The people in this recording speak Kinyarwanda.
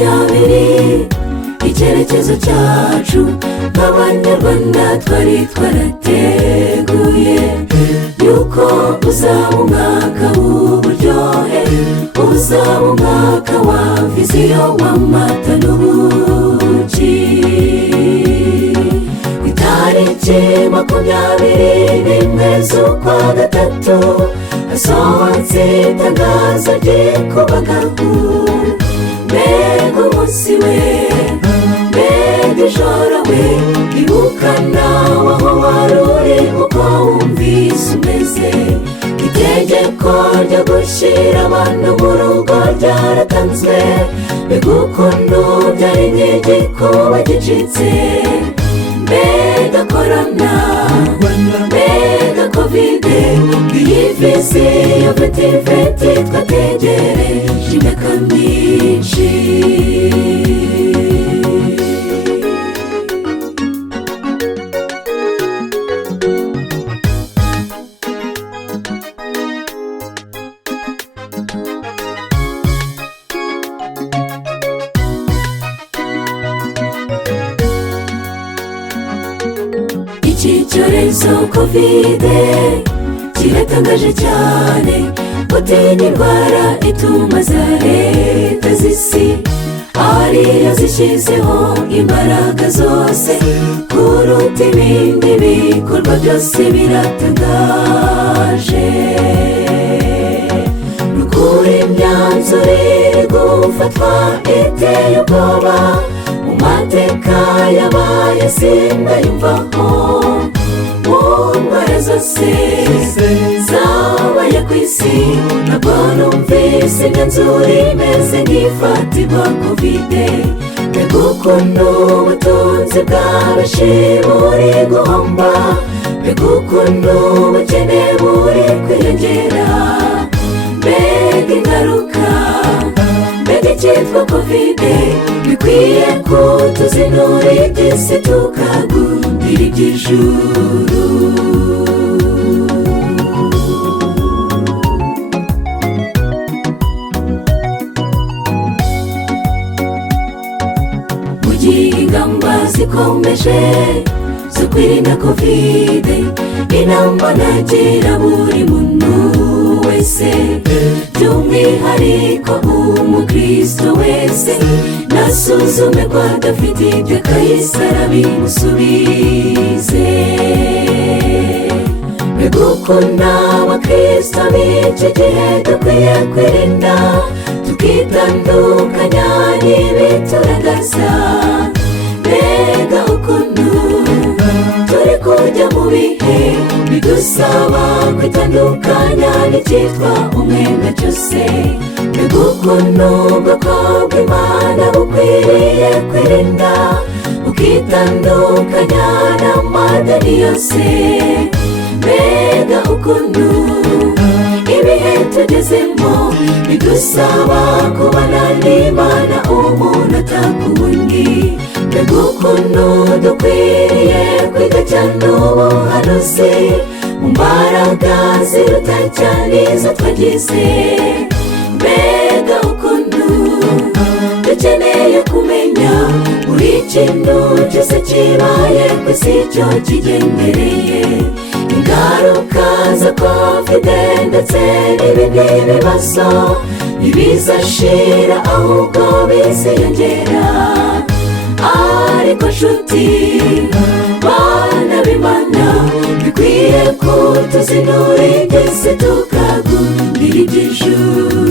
2020 icyerekezo cyacu nk'abanyarwanda twari twarateguye yuko uzaba umwaka w'uburyohe, uzaba umwaka wa viziyo w'amata n'ubuki. Ku itariki 21 z'ukwa gatatu hasohotse itangazo ry'ikubagahu. Mbega umunsi we, mbega ijoro we, ibuka nawe aho wari uri uko wumvise umeze. Itegeko ryo gushyira abantu mu rugo ryaratanzwe, mbega ukuntu byari nk'igikuba gicitse. Mbega korona, mbega kovide, iyi viziyo vetiveti twategereje imyaka myinshi. Iki cyorezo kovide kiratangaje cyane, gutinya indwara ituma za leta z'isi ariyo zishyizeho imbaraga zose kuruta ibindi bikorwa byose biratangaje. Nukuri imyanzuro iri gufatwa iteye ubwoba, mu mateka yabaye sindayumvaho. Mu ndwara zose zabaye ku isi ntabwo numvise imyanzuro imeze nk'ifatirwa kovide. Mbega ukuntu ubutunzi bw'abenshi buri guhomba, mbega ukuntu ubukene buri kwiyongera. Mbega ingaruka, mbega icyitwa kovide, bikwiye kutuzinura iby'isi tukagundira iby'ijuru. Mu gihe ingamba zikomeje zo kwirinda kovide, inama nagira buri muntu wese, by'umwihariko umukristo wese, nasuzume ko adafite ibyo akayisara bimusubize. Mbega ukuntu abakristo b'icyo gihe dukwiye kwirinda, tukitandukanya n'ibituragaza. Mbega ukuntu turi kujya mu bihe bidusaba kwitandukanya n'icyitwa umwenda cyose. Mbega ukuntu ubwoko bw'Imana bukwiriye kwirinda, ukitandukanya n'amadini yose. Mbega ukuntu ibihe tugezemo bidusaba kubana n'Imana umuntu atakundi. Mbega ukuntu dukwiriye kwiga cyane ubuhanuzi mu mbaraga ziruta cyane izo twagize. Mbega ukuntu dukeneye kumenya buri kintu cyose kibaye ku isi cyo kigendereye. Ingaruka za kovide ndetse n'ibindi bibazo ntibizashira ahubwo biziyongera. Ariko nshuti bana b'Imana, bikwiye kutuzinura iby'isi tukagundira iby'ijuru.